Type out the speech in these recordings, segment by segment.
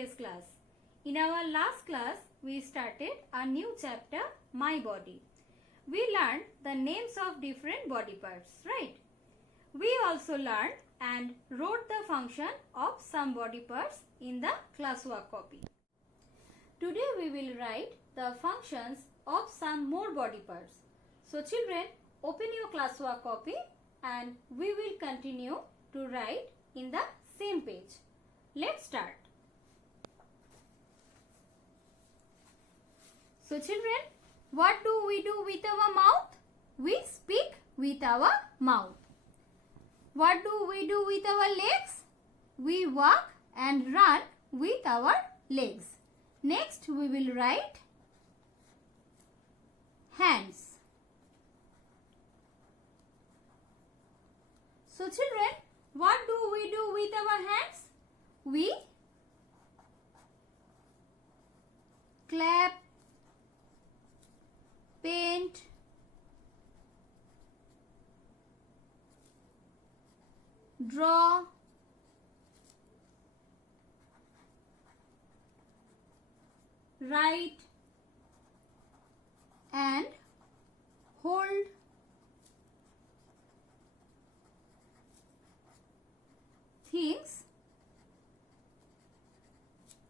previous class. In our last class, we started a new chapter, My Body. We learned the names of different body parts, right? We also learned and wrote the function of some body parts in the classwork copy. Today we will write the functions of some more body parts. So children, open your classwork copy and we will continue to write in the same page. Let's start. So children, what do we do with our mouth? We speak with our mouth. What do we do with our legs? We walk and run with our legs. Next we will write hands. So children, what do we do with our hands? We clap, paint, draw, write and hold things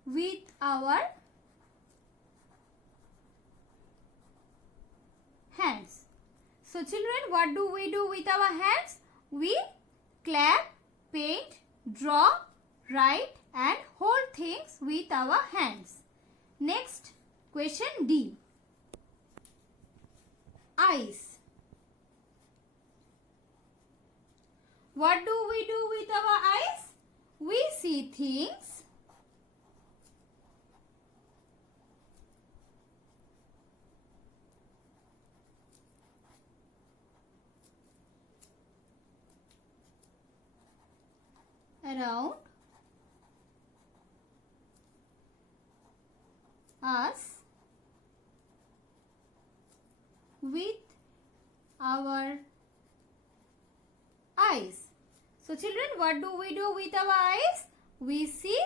with our hands. So children, what do we do with our hands? We clap, paint, draw, write and hold things with our hands. Next, question D. Eyes. What do we do with our eyes? We see things around us with our eyes. So children, what do we do with our eyes? We see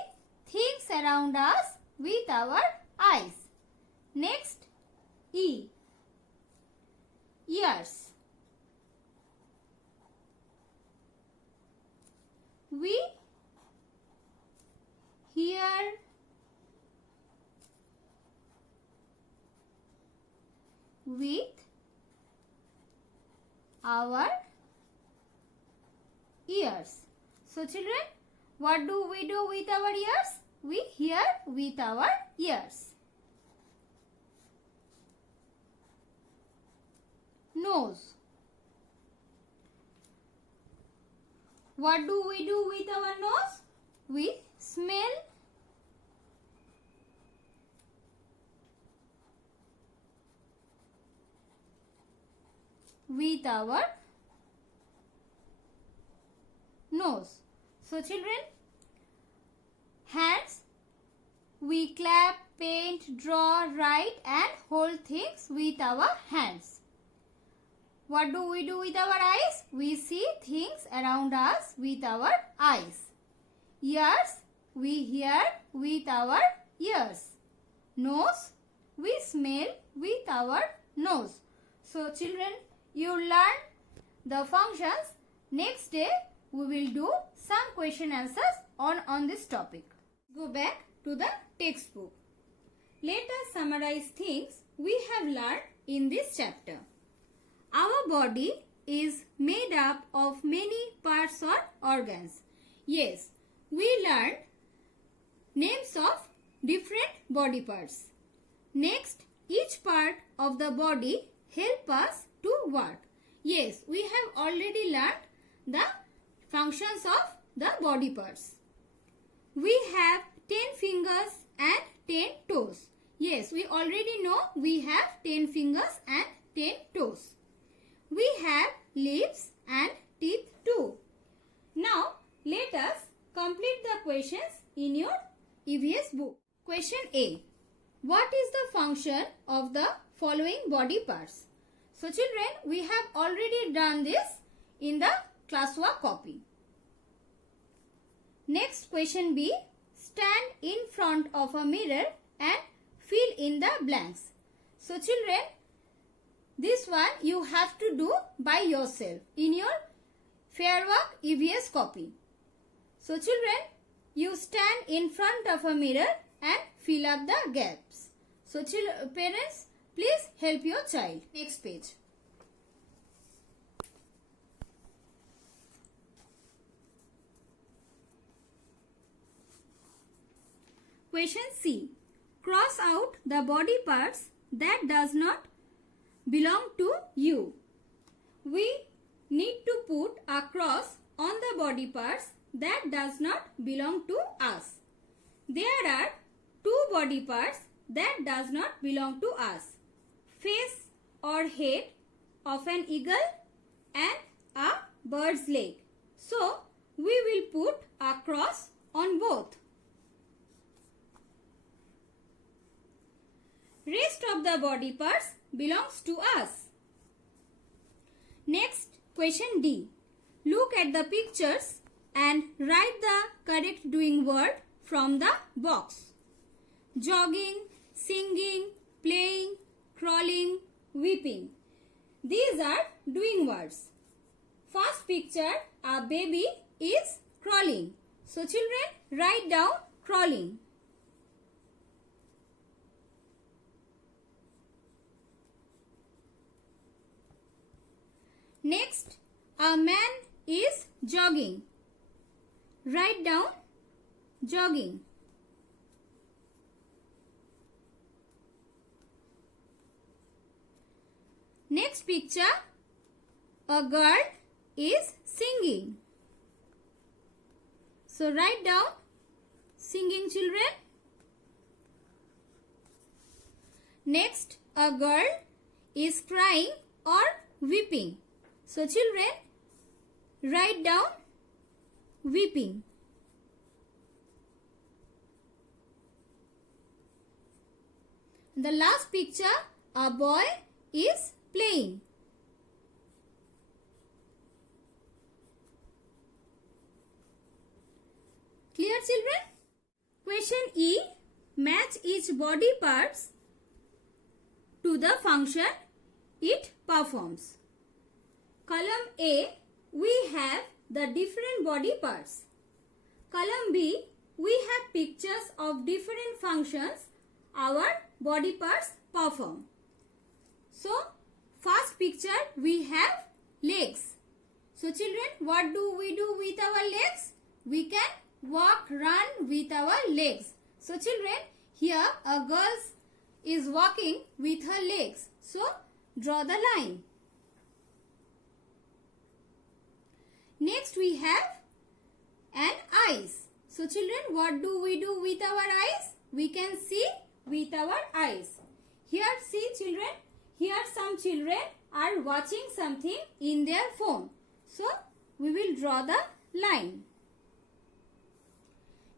things around us with our eyes. Next, E. Ears. We hear with our ears. So children, what do we do with our ears? We hear with our ears. Nose. What do we do with our nose? We smell with our nose. So children, hands, we clap, paint, draw, write and hold things with our hands. What do we do with our eyes? We see things around us with our eyes. Ears, we hear with our ears. Nose, we smell with our nose. So children, you learn the functions. Next day we will do some question answers on this topic. Go back to the textbook. Let us summarize things we have learned in this chapter. Our body is made up of many parts or organs. Yes, we learned names of different body parts. Next, each part of the body help us to work. Yes, we have already learned the functions of the body parts. We have 10 fingers and 10 toes. Yes, we already know we have 10 fingers and 10 toes. We have lips and teeth too. Now, let us complete the questions in your EVS book. Question A. What is the function of the following body parts? So children, we have already done this in the classwork copy. Next question B. stand in front of a mirror and fill in the blanks. So children, this one you have to do by yourself in your Fair Work EVS copy. So children, you stand in front of a mirror and fill up the gaps. So parents, please help your child. Next page. Question C. Cross out the body parts that does not belong to you. We need to put a cross on the body parts that does not belong to us. There are two body parts that does not belong to us. Face or head of an eagle and a bird's leg. So, we will put a cross on both. Rest of the body parts belongs to us. Next, question D. Look at the pictures and write the correct doing word from the box. Jogging, singing, playing, crawling, weeping. These are doing words. First picture, a baby is crawling. So children, write down crawling. Next, a man is jogging. Write down jogging. Next picture, a girl is singing. So write down singing, children. Next, a girl is crying or weeping. So children, write down weeping. The last picture, a boy is playing. Clear, children? Question E. Match each body parts to the function it performs. Column A, we have the different body parts. Column B, we have pictures of different functions our body parts perform. So, first picture we have legs. So children, what do we do with our legs? We can walk, run with our legs. So children, here a girl is walking with her legs. So, draw the line. Next we have an eyes. So children, what do we do with our eyes? We can see with our eyes. Here see children, here some children are watching something in their phone. So we will draw the line.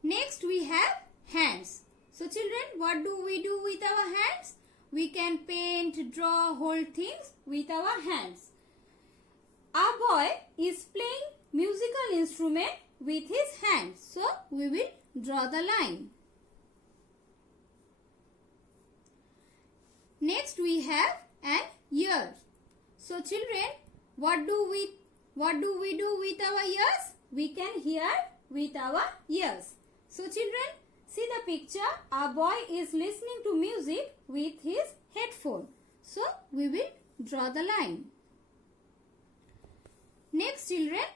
Next we have hands. So children, what do we do with our hands? We can paint, draw, hold things with our hands. A boy is playing musical instrument with his hands. So, we will draw the line. Next, we have an ear. So, children, what do we do with our ears? We can hear with our ears. So, children, see the picture. A boy is listening to music with his headphone. So, we will draw the line. Next, children,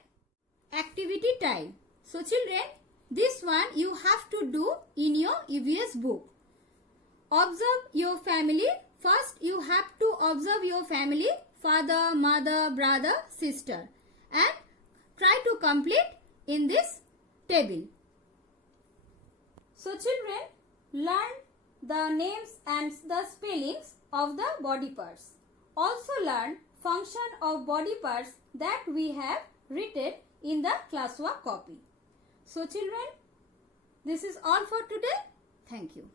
activity time. So children, this one you have to do in your EVS book. Observe your family. First you have to observe your family, father, mother, brother, sister, and try to complete in this table. So children, learn the names and the spellings of the body parts. Also learn function of body parts that we have written in the classwork copy. So children, this is all for today. Thank you.